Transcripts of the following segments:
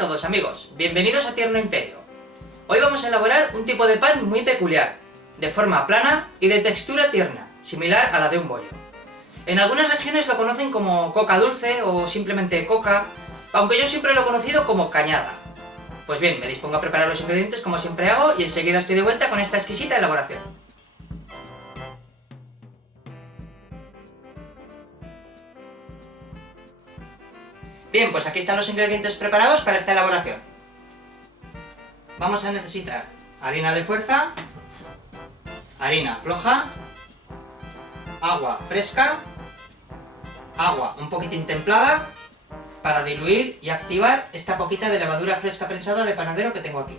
Hola a todos amigos, bienvenidos a Tierno Imperio. Hoy vamos a elaborar un tipo de pan muy peculiar, de forma plana y de textura tierna, similar a la de un bollo. En algunas regiones lo conocen como coca dulce o simplemente coca, aunque yo siempre lo he conocido como cañada. Pues bien, me dispongo a preparar los ingredientes como siempre hago y enseguida estoy de vuelta con esta exquisita elaboración. Bien, pues aquí están los ingredientes preparados para esta elaboración. Vamos a necesitar harina de fuerza, harina floja, agua fresca, agua un poquitín templada para diluir y activar esta poquita de levadura fresca prensada de panadero que tengo aquí.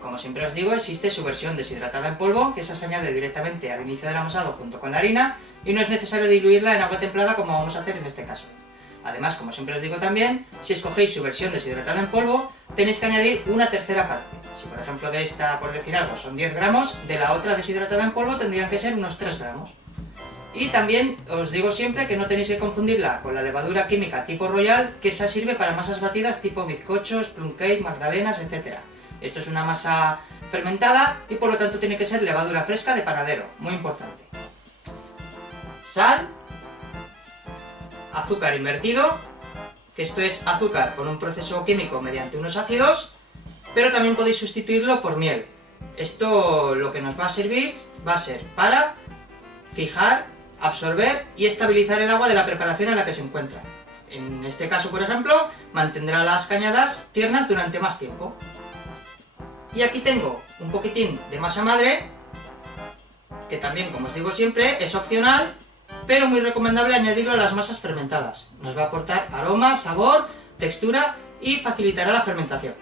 Como siempre os digo, existe su versión deshidratada en polvo, que esa se añade directamente al inicio del amasado junto con la harina y no es necesario diluirla en agua templada como vamos a hacer en este caso. Además, como siempre os digo también, si escogéis su versión deshidratada en polvo, tenéis que añadir una tercera parte. Si por ejemplo de esta, por decir algo, son 10 gramos, de la otra deshidratada en polvo tendrían que ser unos 3 gramos. Y también os digo siempre que no tenéis que confundirla con la levadura química tipo Royal, que esa sirve para masas batidas tipo bizcochos, plum cake, magdalenas, etc. Esto es una masa fermentada y por lo tanto tiene que ser levadura fresca de panadero, muy importante. Sal, azúcar invertido, que esto es azúcar con un proceso químico mediante unos ácidos, pero también podéis sustituirlo por miel. Esto lo que nos va a servir va a ser para fijar, absorber y estabilizar el agua de la preparación en la que se encuentra. En este caso, por ejemplo, mantendrá las cañadas tiernas durante más tiempo. Y aquí tengo un poquitín de masa madre, que también, como os digo siempre, es opcional, pero muy recomendable añadirlo a las masas fermentadas. Nos va a aportar aroma, sabor, textura y facilitará la fermentación.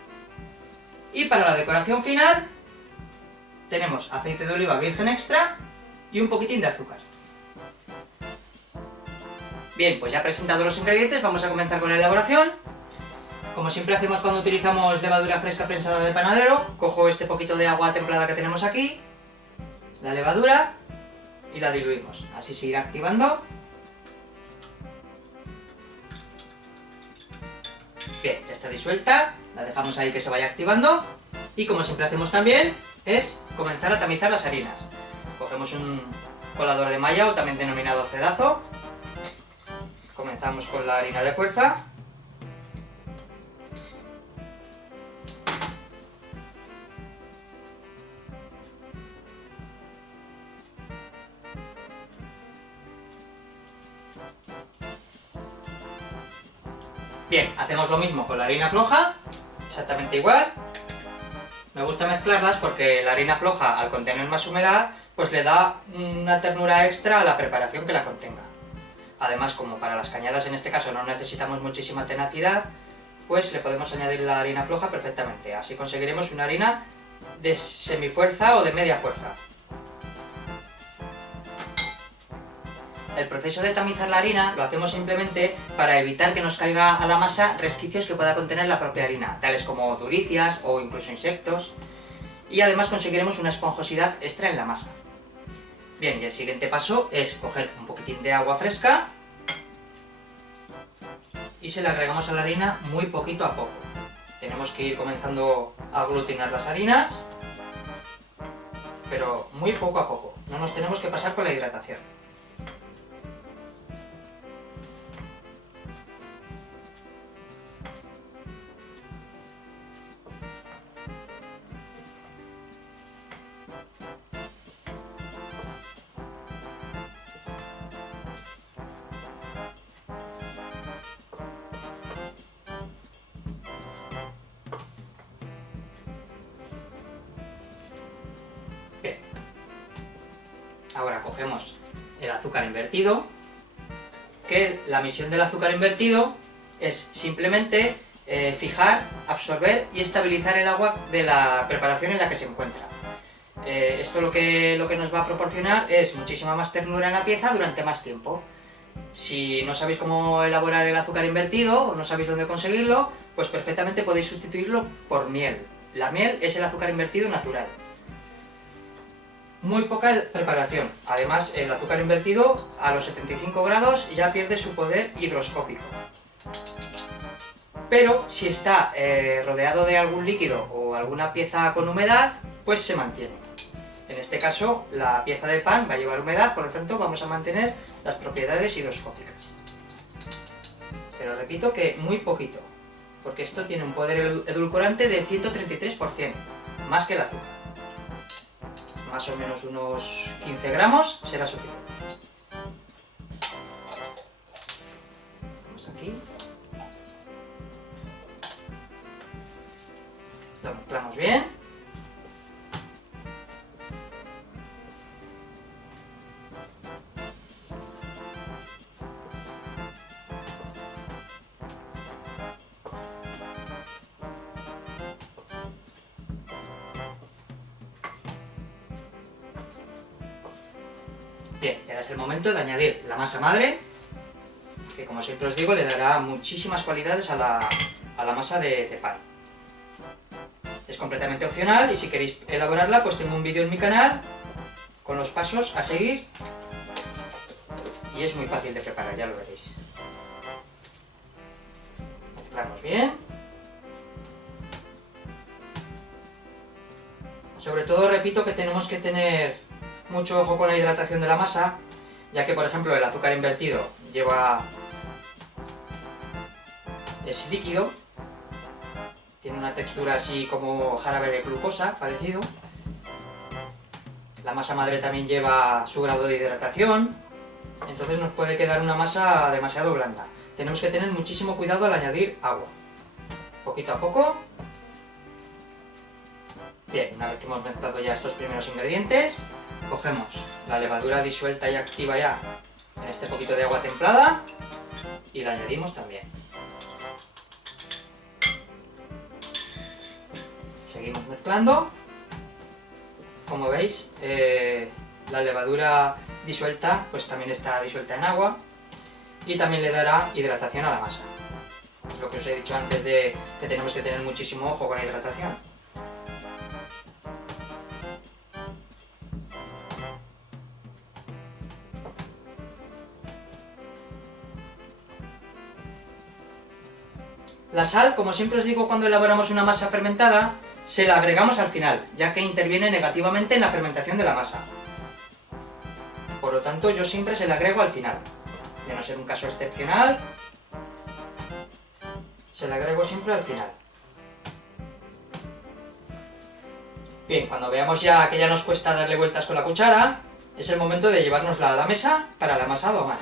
Y para la decoración final tenemos aceite de oliva virgen extra y un poquitín de azúcar. Bien, pues ya presentados los ingredientes, vamos a comenzar con la elaboración. Como siempre hacemos cuando utilizamos levadura fresca prensada de panadero, cojo este poquito de agua templada que tenemos aquí, la levadura, y la diluimos. Así se irá activando. Bien, ya está disuelta, la dejamos ahí que se vaya activando. Y como siempre hacemos también, es comenzar a tamizar las harinas. Cogemos un colador de malla, o también denominado cedazo. Comenzamos con la harina de fuerza. Bien, hacemos lo mismo con la harina floja, exactamente igual. Me gusta mezclarlas porque la harina floja, al contener más humedad, pues le da una ternura extra a la preparación que la contenga. Además, como para las cañadas en este caso no necesitamos muchísima tenacidad, pues le podemos añadir la harina floja perfectamente. Así conseguiremos una harina de semifuerza o de media fuerza. El proceso de tamizar la harina lo hacemos simplemente para evitar que nos caiga a la masa resquicios que pueda contener la propia harina, tales como duricias o incluso insectos, y además conseguiremos una esponjosidad extra en la masa. Bien, y el siguiente paso es coger un poquitín de agua fresca y se le agregamos a la harina muy poquito a poco. Tenemos que ir comenzando a aglutinar las harinas, pero muy poco a poco, no nos tenemos que pasar con la hidratación. Bien. Ahora cogemos el azúcar invertido, que la misión del azúcar invertido es simplemente fijar, absorber y estabilizar el agua de la preparación en la que se encuentra. Esto lo que nos va a proporcionar es muchísima más ternura en la pieza durante más tiempo. Si no sabéis cómo elaborar el azúcar invertido o no sabéis dónde conseguirlo, pues perfectamente podéis sustituirlo por miel. La miel es el azúcar invertido natural. Muy poca preparación. Además, el azúcar invertido a los 75 grados ya pierde su poder higroscópico. pero si está rodeado de algún líquido o alguna pieza con humedad, pues se mantiene. En este caso, la pieza de pan va a llevar humedad, por lo tanto vamos a mantener las propiedades higroscópicas. Pero repito que muy poquito, porque esto tiene un poder edulcorante de 133%, más que el azúcar. Más o menos unos 15 gramos será suficiente. Vamos aquí. Lo mezclamos bien. Bien, y ahora es el momento de añadir la masa madre, que como siempre os digo le dará muchísimas cualidades a la masa de pan. Es completamente opcional y si queréis elaborarla pues tengo un vídeo en mi canal con los pasos a seguir y es muy fácil de preparar, ya lo veréis. Mezclamos bien. Sobre todo repito que tenemos que tener mucho ojo con la hidratación de la masa, ya que por ejemplo el azúcar invertido es líquido, tiene una textura así como jarabe de glucosa, parecido. La masa madre también lleva su grado de hidratación, entonces nos puede quedar una masa demasiado blanda. Tenemos que tener muchísimo cuidado al añadir agua, poquito a poco. Bien, una vez que hemos mezclado ya estos primeros ingredientes, cogemos la levadura disuelta y activa ya en este poquito de agua templada y la añadimos también. Seguimos mezclando. Como veis, la levadura disuelta pues también está disuelta en agua y también le dará hidratación a la masa. Es lo que os he dicho antes de que tenemos que tener muchísimo ojo con la hidratación. La sal, como siempre os digo cuando elaboramos una masa fermentada, se la agregamos al final, ya que interviene negativamente en la fermentación de la masa. Por lo tanto, yo siempre se la agrego al final. De no ser un caso excepcional, se la agrego siempre al final. Bien, cuando veamos ya que ya nos cuesta darle vueltas con la cuchara, es el momento de llevárnosla a la mesa para el amasado a mano.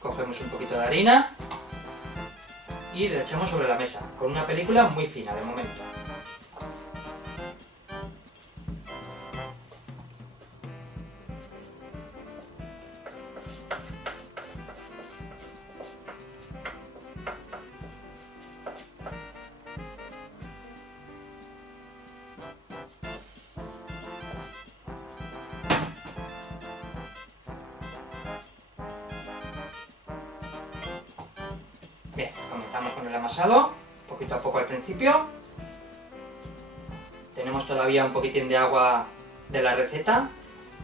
Cogemos un poquito de harina y le echamos sobre la mesa, con una película muy fina de momento. Bien, comenzamos con el amasado, poquito a poco al principio. Tenemos todavía un poquitín de agua de la receta,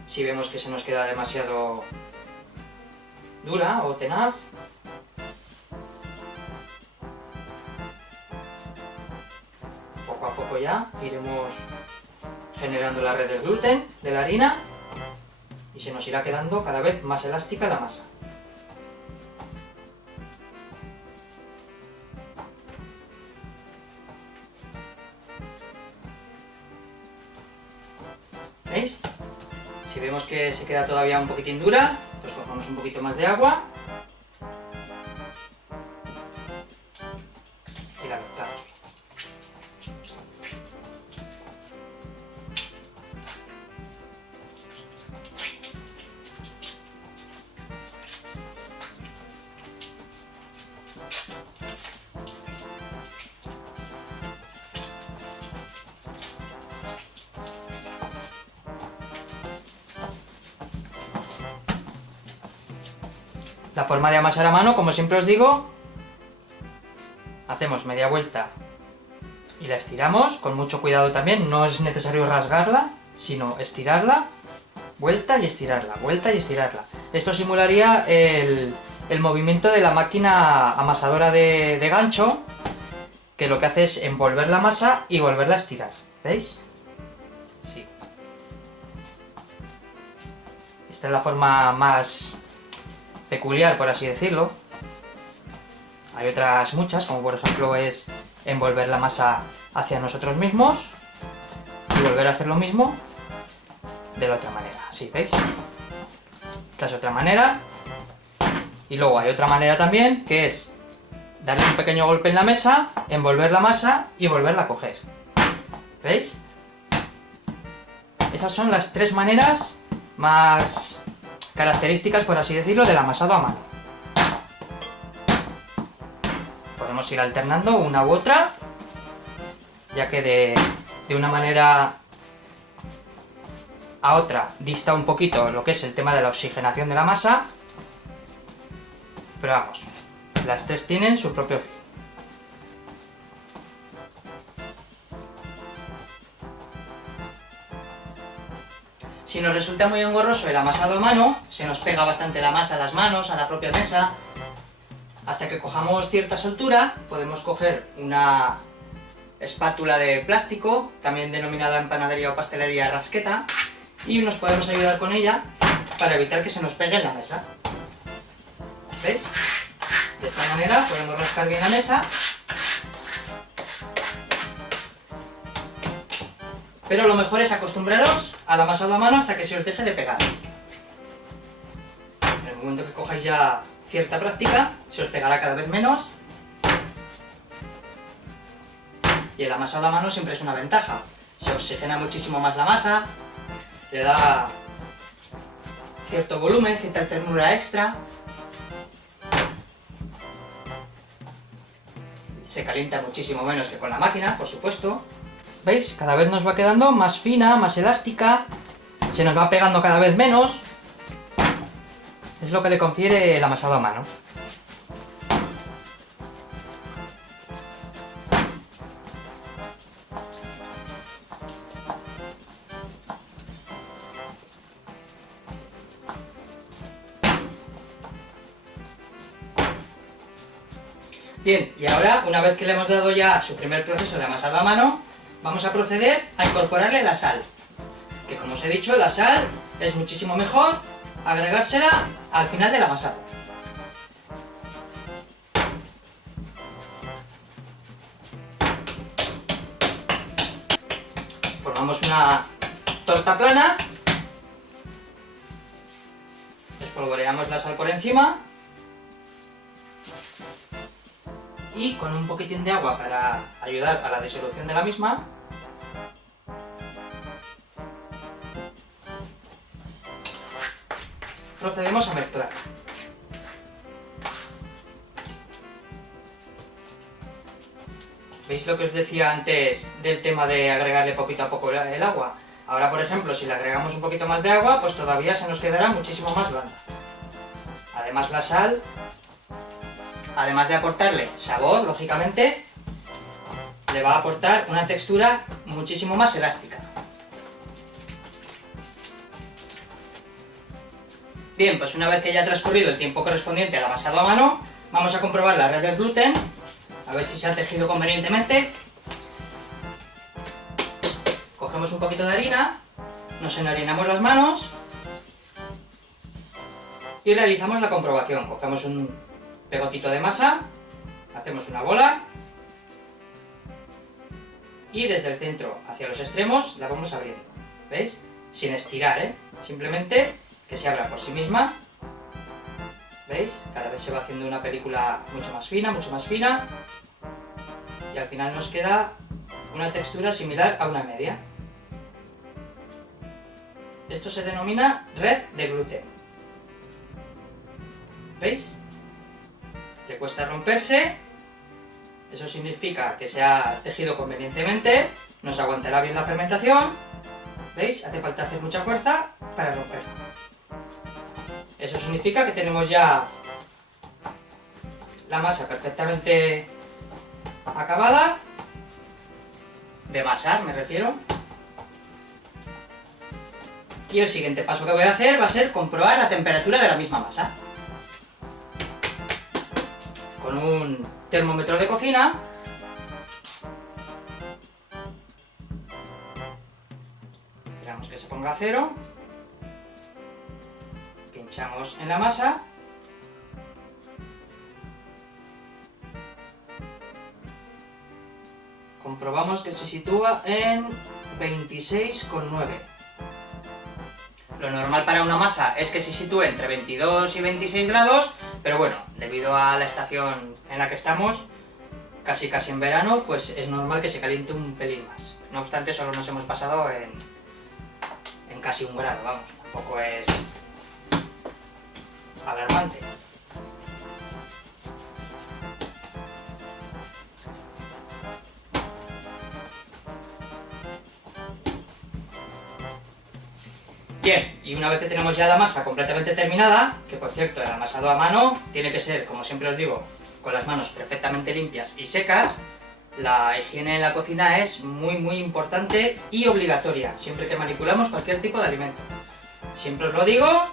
si vemos que se nos queda demasiado dura o tenaz. Poco a poco ya iremos generando la red del gluten, de la harina, y se nos irá quedando cada vez más elástica la masa. ¿Veis? Si vemos que se queda todavía un poquitín dura, pues cogemos un poquito más de agua y la mezclamos. La forma de amasar a mano, como siempre os digo, hacemos media vuelta y la estiramos, con mucho cuidado también, no es necesario rasgarla, sino estirarla, vuelta y estirarla, vuelta y estirarla. Esto simularía el el movimiento de la máquina amasadora de gancho, que lo que hace es envolver la masa y volverla a estirar. ¿Veis? Sí. Esta es la forma más peculiar, por así decirlo. Hay otras muchas, como por ejemplo es envolver la masa hacia nosotros mismos y volver a hacer lo mismo de la otra manera. Así, ¿veis? Esta es otra manera. Y luego hay otra manera también, que es darle un pequeño golpe en la mesa, envolver la masa y volverla a coger. ¿Veis? Esas son las tres maneras más características, por así decirlo, del amasado a mano. Podemos ir alternando una u otra, ya que de una manera a otra dista un poquito lo que es el tema de la oxigenación de la masa, pero vamos, las tres tienen su propio fin. Si nos resulta muy engorroso el amasado a mano, se nos pega bastante la masa a las manos, a la propia mesa. Hasta que cojamos cierta soltura, podemos coger una espátula de plástico, también denominada en panadería o pastelería rasqueta, y nos podemos ayudar con ella para evitar que se nos pegue en la mesa. ¿Veis? De esta manera podemos rascar bien la mesa. Pero lo mejor es acostumbraros al amasado a mano hasta que se os deje de pegar. En el momento que cojáis ya cierta práctica, se os pegará cada vez menos. Y el amasado a mano siempre es una ventaja. Se oxigena muchísimo más la masa, le da cierto volumen, cierta ternura extra. Se calienta muchísimo menos que con la máquina, por supuesto. ¿Veis? Cada vez nos va quedando más fina, más elástica, se nos va pegando cada vez menos. Es lo que le confiere el amasado a mano. Bien, y ahora, una vez que le hemos dado ya su primer proceso de amasado a mano, vamos a proceder a incorporarle la sal. Que como os he dicho, la sal es muchísimo mejor agregársela al final del amasado. Formamos una torta plana, espolvoreamos la sal por encima y con un poquitín de agua para ayudar a la disolución de la misma, procedemos a mezclar. ¿Veis lo que os decía antes del tema de agregarle poquito a poco el agua? Ahora, por ejemplo, si le agregamos un poquito más de agua, pues todavía se nos quedará muchísimo más blanda. Además, la sal, además de aportarle sabor, lógicamente, le va a aportar una textura muchísimo más elástica. Bien, pues una vez que ya ha transcurrido el tiempo correspondiente al amasado a mano, vamos a comprobar la red del gluten, a ver si se ha tejido convenientemente. Cogemos un poquito de harina, nos enharinamos las manos y realizamos la comprobación. Cogemos un pegotito de masa, hacemos una bola y desde el centro hacia los extremos la vamos abriendo. ¿Veis? Sin estirar, simplemente que se abra por sí misma. ¿Veis? Cada vez se va haciendo una película mucho más fina, y al final nos queda una textura similar a una media. Esto se denomina red de gluten. ¿Veis? Le cuesta romperse, eso significa que se ha tejido convenientemente, nos aguantará bien la fermentación. ¿Veis? Hace falta hacer mucha fuerza para romperla. Eso significa que tenemos ya la masa perfectamente acabada, de masar me refiero. Y el siguiente paso que voy a hacer va a ser comprobar la temperatura de la misma masa. con un termómetro de cocina. Esperamos que se ponga a 0. Pinchamos en la masa. Comprobamos que se sitúa en 26,9. Lo normal para una masa es que se sitúe entre 22 y 26 grados, pero bueno, debido a la estación en la que estamos, casi en verano, pues es normal que se caliente un pelín más. No obstante, solo nos hemos pasado en casi 1 grado, vamos, tampoco es alarmante. Bien, y una vez que tenemos ya la masa completamente terminada, que por cierto el amasado a mano tiene que ser, como siempre os digo, con las manos perfectamente limpias y secas, la higiene en la cocina es muy importante y obligatoria, siempre que manipulamos cualquier tipo de alimento. Siempre os lo digo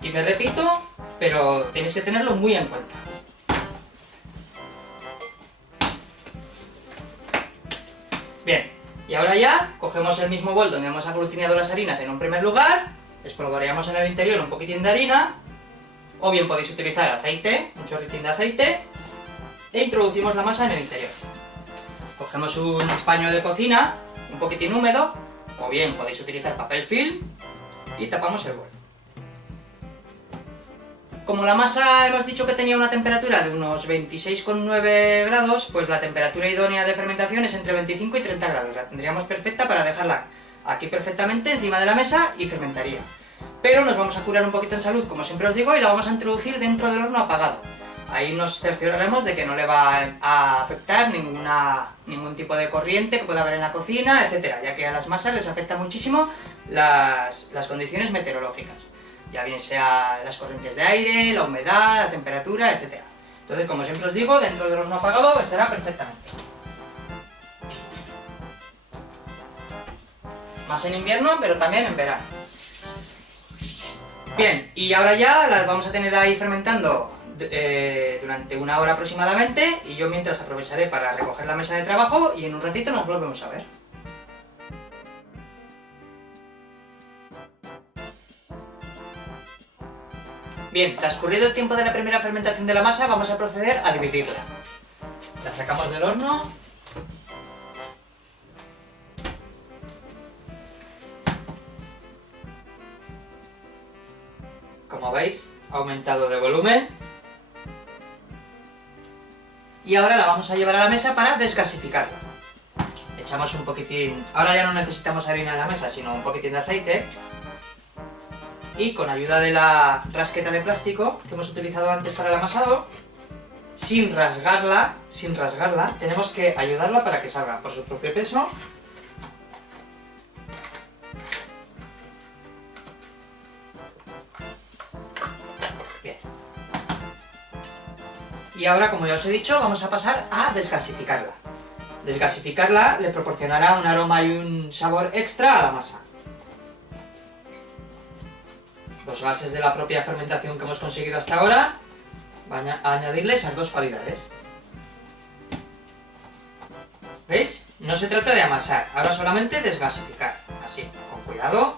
y me repito, pero tenéis que tenerlo muy en cuenta. Bien, y ahora ya cogemos el mismo bol donde hemos aglutinado las harinas en un primer lugar, espolvoreamos en el interior un poquitín de harina, o bien podéis utilizar aceite, un chorritín de aceite, e introducimos la masa en el interior. Cogemos un paño de cocina, un poquitín húmedo, o bien podéis utilizar papel film, y tapamos el bol. Como la masa hemos dicho que tenía una temperatura de unos 26,9 grados, pues la temperatura idónea de fermentación es entre 25 y 30 grados. La tendríamos perfecta para dejarla aquí perfectamente encima de la mesa y fermentaría. Pero nos vamos a curar un poquito en salud, como siempre os digo, y la vamos a introducir dentro del horno apagado. Ahí nos cercioraremos de que no le va a afectar ningún tipo de corriente que pueda haber en la cocina, etc., ya que a las masas les afecta muchísimo las condiciones meteorológicas. Ya bien sea las corrientes de aire, la humedad, la temperatura, etc. Entonces, como siempre os digo, dentro del horno apagado estará perfectamente. Más en invierno, pero también en verano. Bien, y ahora ya las vamos a tener ahí fermentando durante 1 hora aproximadamente, y yo mientras aprovecharé para recoger la mesa de trabajo y en un ratito nos volvemos a ver. Bien, transcurrido el tiempo de la primera fermentación de la masa, vamos a proceder a dividirla. La sacamos del horno. Como veis, ha aumentado de volumen. Y ahora la vamos a llevar a la mesa para desgasificarla. Echamos un poquitín... Ahora ya no necesitamos harina en la mesa, sino un poquitín de aceite. Y con ayuda de la rasqueta de plástico que hemos utilizado antes para el amasado, sin rasgarla, tenemos que ayudarla para que salga por su propio peso. Bien. Y ahora, como ya os he dicho, vamos a pasar a desgasificarla. Desgasificarla le proporcionará un aroma y un sabor extra a la masa. Los gases de la propia fermentación que hemos conseguido hasta ahora van a añadirle esas dos cualidades. ¿Veis? No se trata de amasar, ahora solamente desgasificar. Así, con cuidado.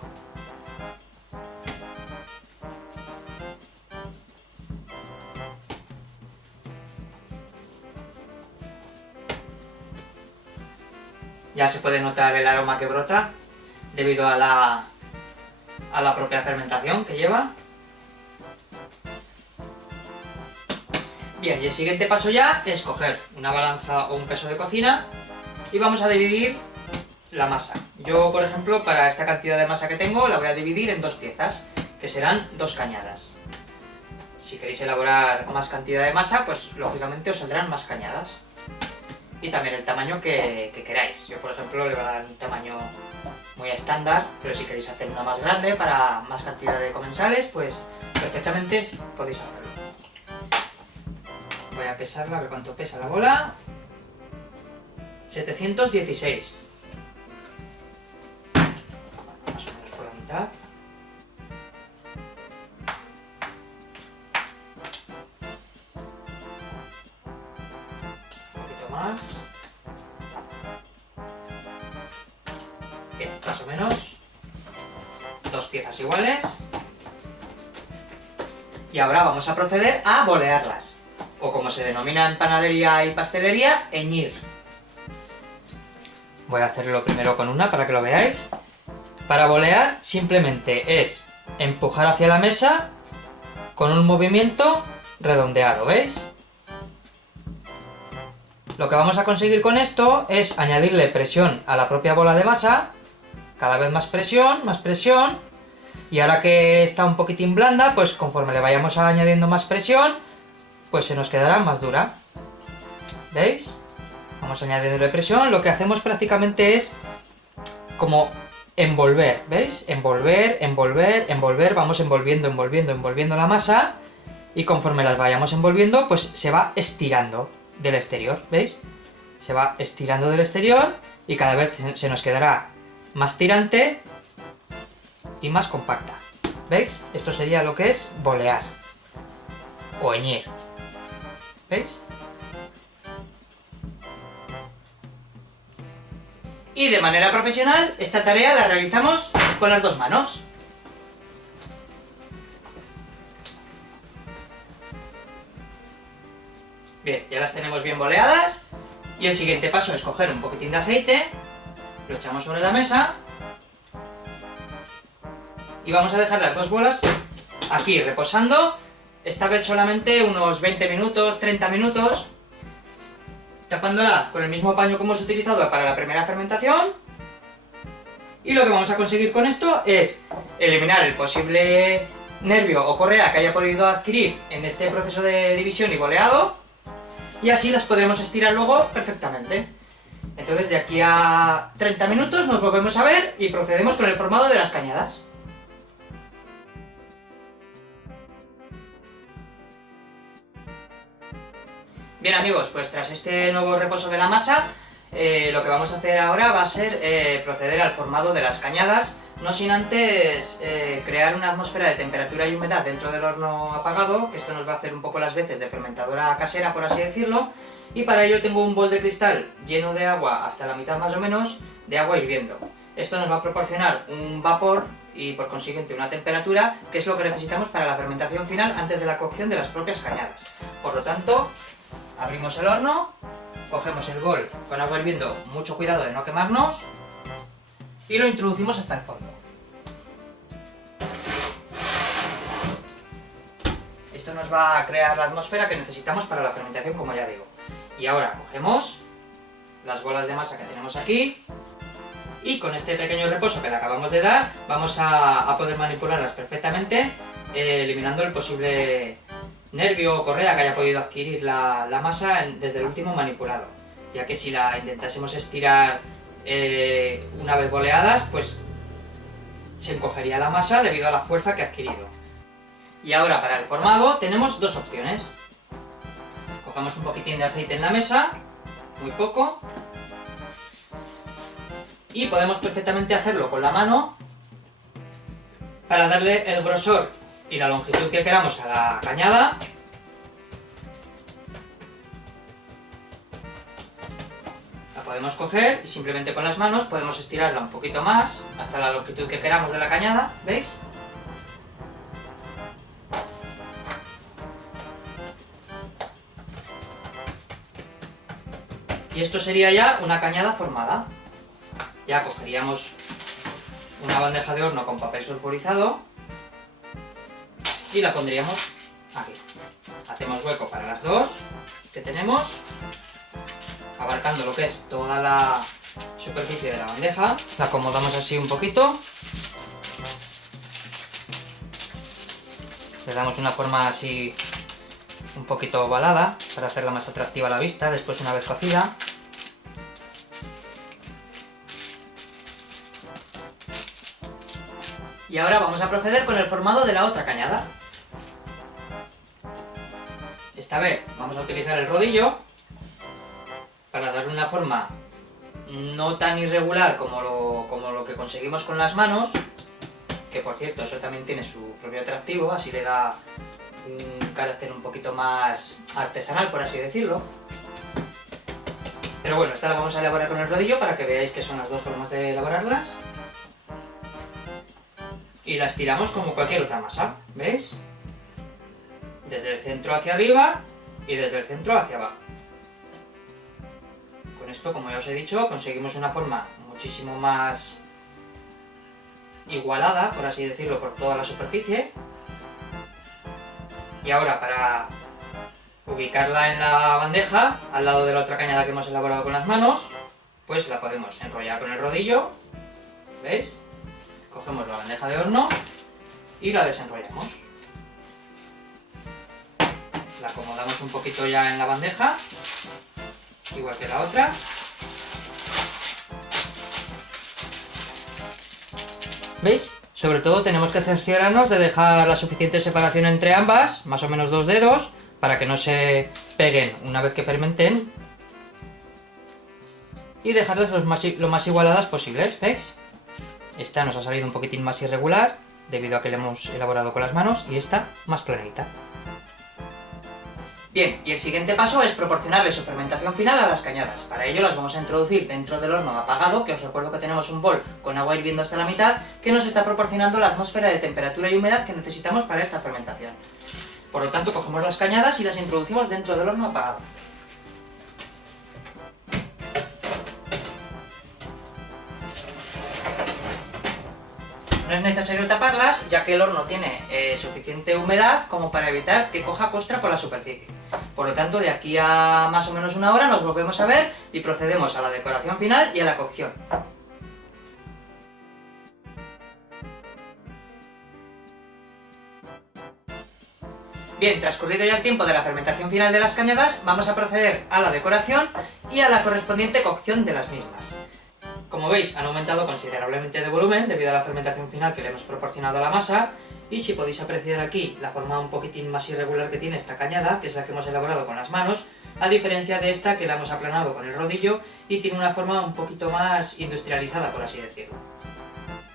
Ya se puede notar el aroma que brota debido a la propia fermentación que lleva. Bien, y el siguiente paso ya es coger una balanza o un peso de cocina y vamos a dividir la masa. Yo, por ejemplo, para esta cantidad de masa que tengo, la voy a dividir en 2 piezas, que serán 2 cañadas. Si queréis elaborar más cantidad de masa, pues lógicamente os saldrán más cañadas. Y también el tamaño que queráis. Yo, por ejemplo, le voy a dar un tamaño muy estándar, pero si queréis hacer una más grande para más cantidad de comensales, pues perfectamente podéis hacerlo. Voy a pesarla, a ver cuánto pesa la bola. 716. Más o menos por la mitad. más. Bien, más o menos. 2 piezas iguales. Y ahora vamos a proceder a bolearlas, o como se denomina en panadería y pastelería, heñir. Voy a hacerlo primero con una para que lo veáis. Para bolear simplemente es empujar hacia la mesa con un movimiento redondeado, ¿veis? Lo que vamos a conseguir con esto es añadirle presión a la propia bola de masa, cada vez más presión, y ahora que está un poquitín blanda, pues conforme le vayamos añadiendo más presión, pues se nos quedará más dura. ¿Veis? Vamos añadiéndole presión, lo que hacemos prácticamente es como envolver, ¿veis? Envolver, vamos envolviendo la masa, y conforme las vayamos envolviendo, pues se va estirando del exterior, ¿veis? Se va estirando del exterior y cada vez se nos quedará más tirante y más compacta. ¿Veis? Esto sería lo que es bolear o heñir. ¿Veis? Y de manera profesional, esta tarea la realizamos con las 2 manos. Bien, ya las tenemos bien boleadas, y el siguiente paso es coger un poquitín de aceite, lo echamos sobre la mesa, y vamos a dejar las 2 bolas aquí reposando, esta vez solamente unos 20 minutos, 30 minutos, tapándola con el mismo paño que hemos utilizado para la primera fermentación. Y lo que vamos a conseguir con esto es eliminar el posible nervio o correa que haya podido adquirir en este proceso de división y boleado, y así las podremos estirar luego perfectamente. Entonces de aquí a 30 minutos nos volvemos a ver y procedemos con el formado de las cañadas. Bien amigos, pues tras este nuevo reposo de la masa, lo que vamos a hacer ahora va a ser proceder al formado de las cañadas, no sin antes crear una atmósfera de temperatura y humedad dentro del horno apagado, que esto nos va a hacer un poco las veces de fermentadora casera, por así decirlo, y para ello tengo un bol de cristal lleno de agua hasta la mitad más o menos, de agua hirviendo. Esto nos va a proporcionar un vapor y por consiguiente una temperatura, que es lo que necesitamos para la fermentación final antes de la cocción de las propias cañadas. Por lo tanto, abrimos el horno, cogemos el bol con agua hirviendo, mucho cuidado de no quemarnos, y lo introducimos hasta el fondo. Esto nos va a crear la atmósfera que necesitamos para la fermentación, como ya digo. Y ahora cogemos las bolas de masa que tenemos aquí, y con este pequeño reposo que le acabamos de dar, vamos a poder manipularlas perfectamente, eliminando el posible nervio o correa que haya podido adquirir la masa desde el último manipulado, ya que si la intentásemos estirar una vez boleadas, pues se encogería la masa debido a la fuerza que ha adquirido. Y ahora para el formado tenemos 2 opciones. Cogemos un poquitín de aceite en la mesa, muy poco, y podemos perfectamente hacerlo con la mano para darle el grosor y la longitud que queramos a la cañada. La podemos coger y simplemente con las manos podemos estirarla un poquito más hasta la longitud que queramos de la cañada, ¿veis? Y esto sería ya una cañada formada. Ya cogeríamos una bandeja de horno con papel sulfurizado y la pondríamos aquí. Hacemos hueco para las 2 que tenemos, abarcando lo que es toda la superficie de la bandeja. La acomodamos así un poquito. Le damos una forma así un poquito ovalada para hacerla más atractiva a la vista después una vez cocida. Y ahora vamos a proceder con el formado de la otra cañada. Esta vez vamos a utilizar el rodillo para darle una forma no tan irregular como lo que conseguimos con las manos, que por cierto eso también tiene su propio atractivo, así le da un carácter un poquito más artesanal, por así decirlo. Pero bueno, esta la vamos a elaborar con el rodillo para que veáis que son las dos formas de elaborarlas. Y las tiramos como cualquier otra masa, ¿veis? Desde el centro hacia arriba y desde el centro hacia abajo. Con esto, como ya os he dicho, conseguimos una forma muchísimo más igualada, por así decirlo, por toda la superficie. Y ahora, para ubicarla en la bandeja, al lado de la otra cañada que hemos elaborado con las manos, pues la podemos enrollar con el rodillo, ¿veis? Cogemos la bandeja de horno y la desenrollamos. La acomodamos un poquito ya en la bandeja, igual que la otra. ¿Veis? Sobre todo tenemos que cerciorarnos de dejar la suficiente separación entre ambas, más o menos 2 dedos, para que no se peguen una vez que fermenten. Y dejarlas lo más igualadas posibles, ¿veis? Esta nos ha salido un poquitín más irregular, debido a que la hemos elaborado con las manos, y esta más planita. Bien, y el siguiente paso es proporcionarle su fermentación final a las cañadas. Para ello las vamos a introducir dentro del horno apagado, que os recuerdo que tenemos un bol con agua hirviendo hasta la mitad, que nos está proporcionando la atmósfera de temperatura y humedad que necesitamos para esta fermentación. Por lo tanto, cogemos las cañadas y las introducimos dentro del horno apagado. No es necesario taparlas, ya que el horno tiene suficiente humedad como para evitar que coja costra por la superficie. Por lo tanto, de aquí a más o menos una hora nos volvemos a ver y procedemos a la decoración final y a la cocción. Bien, transcurrido ya el tiempo de la fermentación final de las cañadas, vamos a proceder a la decoración y a la correspondiente cocción de las mismas. Como veis, han aumentado considerablemente de volumen debido a la fermentación final que le hemos proporcionado a la masa, y si podéis apreciar aquí la forma un poquitín más irregular que tiene esta cañada, que es la que hemos elaborado con las manos, a diferencia de esta que la hemos aplanado con el rodillo y tiene una forma un poquito más industrializada, por así decirlo.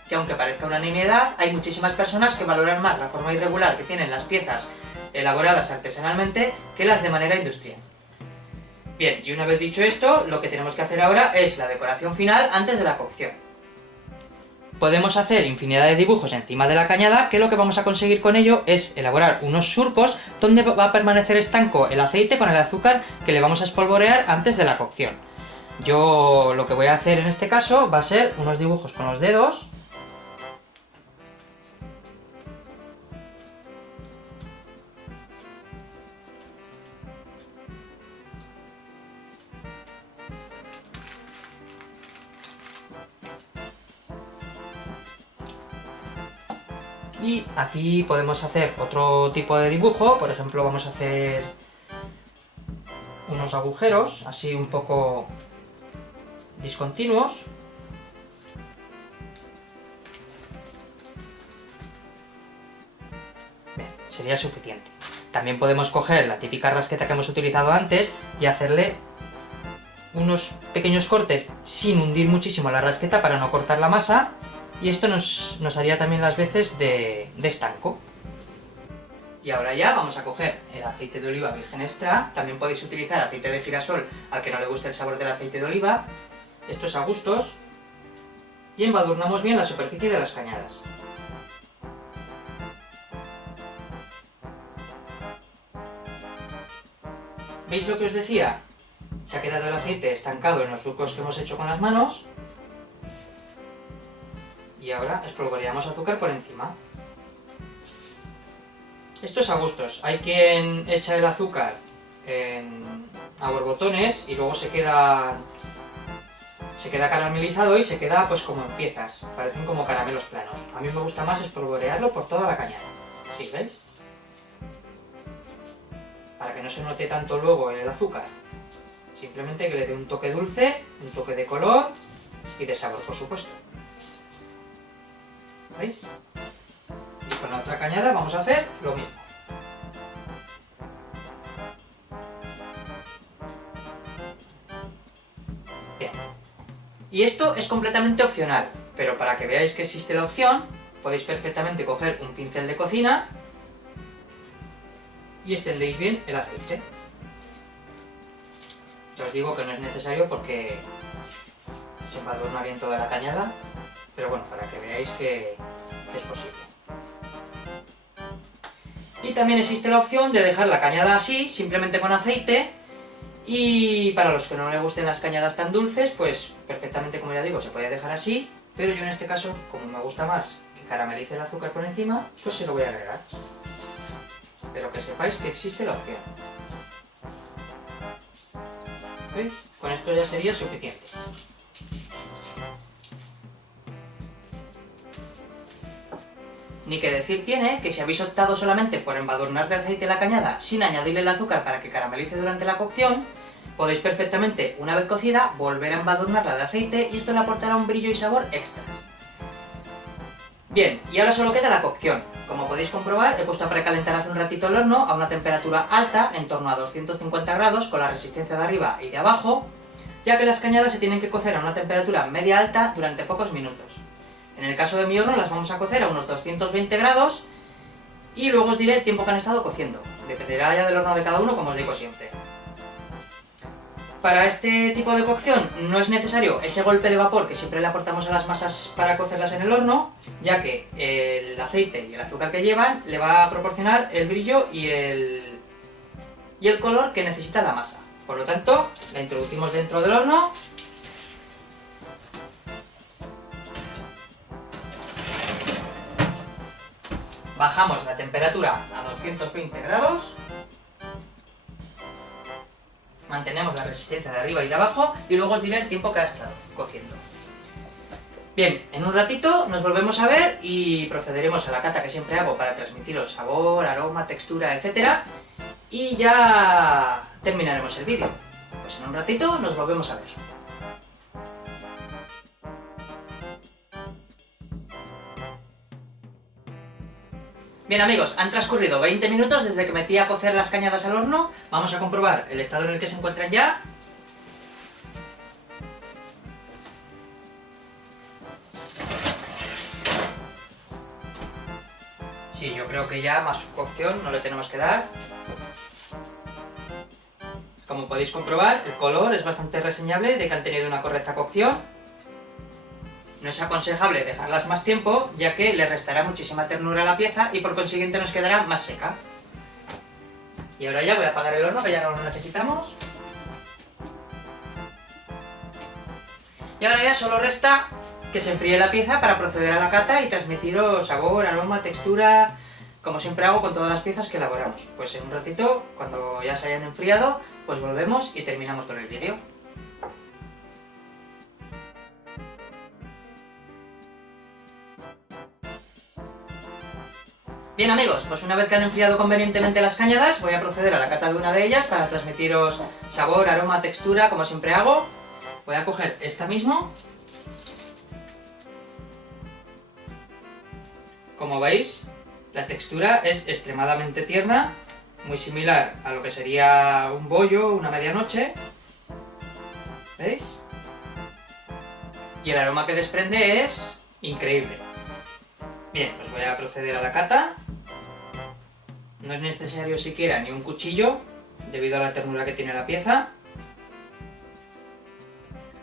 Que aunque parezca una nimiedad, hay muchísimas personas que valoran más la forma irregular que tienen las piezas elaboradas artesanalmente que las de manera industrial. Bien, y una vez dicho esto, lo que tenemos que hacer ahora es la decoración final antes de la cocción. Podemos hacer infinidad de dibujos encima de la cañada, que lo que vamos a conseguir con ello es elaborar unos surcos donde va a permanecer estanco el aceite con el azúcar que le vamos a espolvorear antes de la cocción. Yo lo que voy a hacer en este caso va a ser unos dibujos con los dedos. Y aquí podemos hacer otro tipo de dibujo, por ejemplo vamos a hacer unos agujeros, así un poco discontinuos. Bien, sería suficiente. También podemos coger la típica rasqueta que hemos utilizado antes y hacerle unos pequeños cortes sin hundir muchísimo la rasqueta para no cortar la masa. Y esto nos haría también las veces de estanco. Y ahora ya vamos a coger el aceite de oliva virgen extra. También podéis utilizar aceite de girasol al que no le guste el sabor del aceite de oliva. Esto es a gustos. Y embadurnamos bien la superficie de las cañadas. ¿Veis lo que os decía? Se ha quedado el aceite estancado en los surcos que hemos hecho con las manos. Y ahora espolvoreamos azúcar por encima. Esto es a gustos. Hay quien echa el azúcar a borbotones y luego se queda caramelizado y se queda pues como en piezas. Parecen como caramelos planos. A mí me gusta más espolvorearlo por toda la cañada. ¿Sí, veis? Para que no se note tanto luego el azúcar. Simplemente que le dé un toque dulce, un toque de color y de sabor, por supuesto. ¿Veis? Y con la otra cañada vamos a hacer lo mismo. Bien. Y esto es completamente opcional, pero para que veáis que existe la opción, podéis perfectamente coger un pincel de cocina y extendéis bien el aceite. Ya os digo que no es necesario porque se embadurna bien toda la cañada, pero bueno, para que veáis que es posible. Y también existe la opción de dejar la cañada así, simplemente con aceite, y para los que no les gusten las cañadas tan dulces, pues perfectamente, como ya digo, se puede dejar así, pero yo en este caso, como me gusta más que caramelice el azúcar por encima, pues se lo voy a agregar. Pero que sepáis que existe la opción. ¿Veis? Con esto ya sería suficiente. Ni que decir tiene que si habéis optado solamente por embadurnar de aceite la cañada sin añadirle el azúcar para que caramelice durante la cocción, podéis perfectamente, una vez cocida, volver a embadurnarla de aceite y esto le aportará un brillo y sabor extras. Bien, y ahora solo queda la cocción. Como podéis comprobar, he puesto a precalentar hace un ratito el horno a una temperatura alta, en torno a 250 grados, con la resistencia de arriba y de abajo, ya que las cañadas se tienen que cocer a una temperatura media-alta durante pocos minutos. En el caso de mi horno las vamos a cocer a unos 220 grados y luego os diré el tiempo que han estado cociendo. Dependerá ya del horno de cada uno, como os digo siempre. Para este tipo de cocción no es necesario ese golpe de vapor que siempre le aportamos a las masas para cocerlas en el horno, ya que el aceite y el azúcar que llevan le va a proporcionar el brillo y el color que necesita la masa. Por lo tanto, la introducimos dentro del horno. Bajamos la temperatura a 220 grados. Mantenemos la resistencia de arriba y de abajo y luego os diré el tiempo que ha estado cociendo. Bien, en un ratito nos volvemos a ver y procederemos a la cata que siempre hago para transmitiros sabor, aroma, textura, etc. Y ya terminaremos el vídeo. Pues en un ratito nos volvemos a ver. Bien amigos, han transcurrido 20 minutos desde que metí a cocer las cañadas al horno. Vamos a comprobar el estado en el que se encuentran ya. Sí, yo creo que ya más cocción no le tenemos que dar. Como podéis comprobar, el color es bastante reseñable de que han tenido una correcta cocción. No es aconsejable dejarlas más tiempo, ya que le restará muchísima ternura a la pieza y por consiguiente nos quedará más seca. Y ahora ya voy a apagar el horno, que ya no lo necesitamos. Y ahora ya solo resta que se enfríe la pieza para proceder a la cata y transmitiros sabor, aroma, textura, como siempre hago con todas las piezas que elaboramos. Pues en un ratito, cuando ya se hayan enfriado, pues volvemos y terminamos con el vídeo. Bien amigos, pues una vez que han enfriado convenientemente las cañadas, voy a proceder a la cata de una de ellas para transmitiros sabor, aroma, textura, como siempre hago. Voy a coger esta mismo. Como veis, la textura es extremadamente tierna, muy similar a lo que sería un bollo, una medianoche. ¿Veis? Y el aroma que desprende es increíble. Bien, pues voy a proceder a la cata. No es necesario siquiera ni un cuchillo, debido a la ternura que tiene la pieza.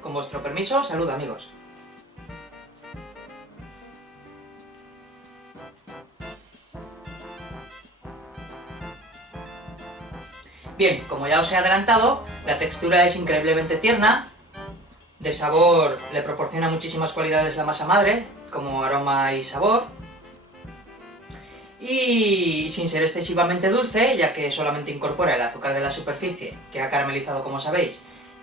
Con vuestro permiso, salud amigos. Bien, como ya os he adelantado, la textura es increíblemente tierna. De sabor le proporciona muchísimas cualidades la masa madre, como aroma y sabor. Y sin ser excesivamente dulce, ya que solamente incorpora el azúcar de la superficie, que ha caramelizado como sabéis,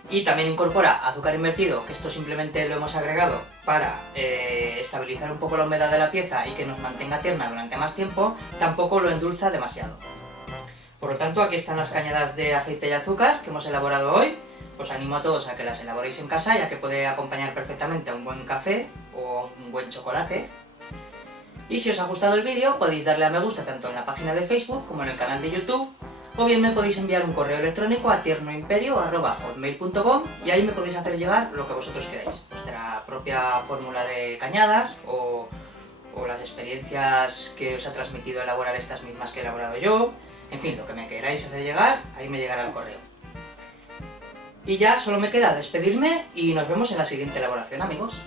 y también incorpora azúcar invertido, que esto simplemente lo hemos agregado para estabilizar un poco la humedad de la pieza y que nos mantenga tierna durante más tiempo, tampoco lo endulza demasiado. Por lo tanto, aquí están las cañadas de aceite y azúcar que hemos elaborado hoy. Os animo a todos a que las elaboréis en casa, ya que puede acompañar perfectamente a un buen café o un buen chocolate. Y si os ha gustado el vídeo, podéis darle a me gusta tanto en la página de Facebook como en el canal de YouTube, o bien me podéis enviar un correo electrónico a tiernoimperio@hotmail.com y ahí me podéis hacer llegar lo que vosotros queráis, vuestra propia fórmula de cañadas o las experiencias que os ha transmitido elaborar estas mismas que he elaborado yo, en fin, lo que me queráis hacer llegar, ahí me llegará el correo. Y ya solo me queda despedirme y nos vemos en la siguiente elaboración, amigos.